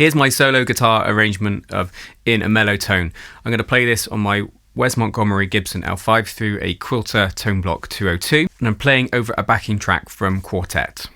Here's my solo guitar arrangement of In a Mellow Tone. I'm going to play this on my Wes Montgomery Gibson L5 through a Quilter Toneblock 202, and I'm playing over a backing track from Quartet.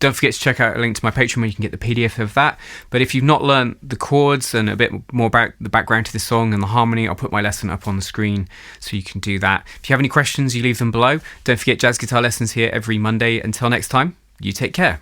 Don't forget to check out a link to my Patreon where you can get the PDF of that. But if you've not learned the chords and a bit more about the background to this song and the harmony, I'll put my lesson up on the screen so you can do that. If you have any questions, you leave them below. Don't forget jazz guitar lessons here every Monday. Until next time, you take care.